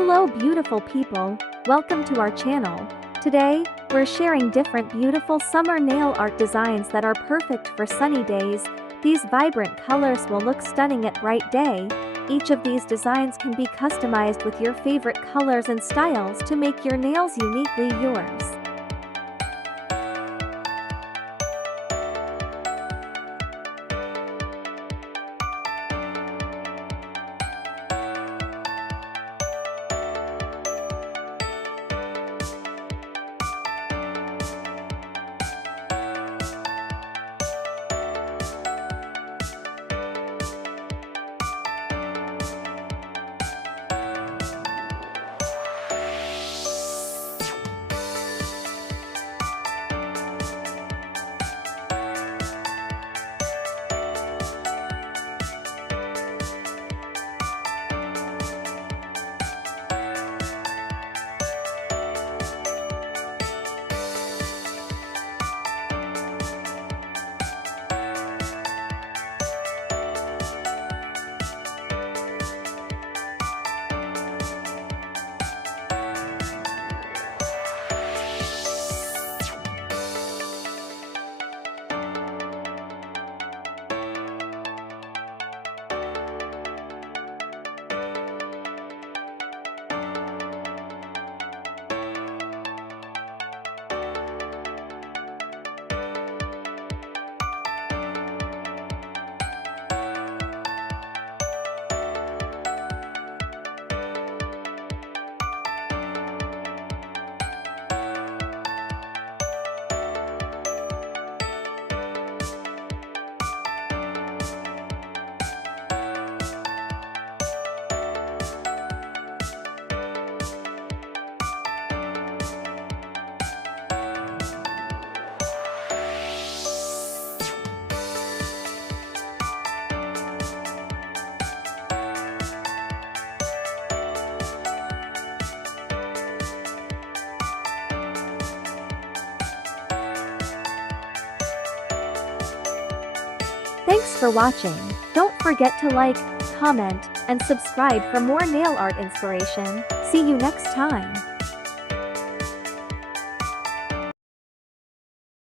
Hello beautiful people, welcome to our channel. Today, we're sharing different beautiful summer nail art designs that are perfect for sunny days. These vibrant colors will look stunning at bright day. Each of these designs can be customized with your favorite colors and styles to make your nails uniquely yours. Thanks for watching. Don't forget to like, comment, and subscribe for more nail art inspiration. See you next time.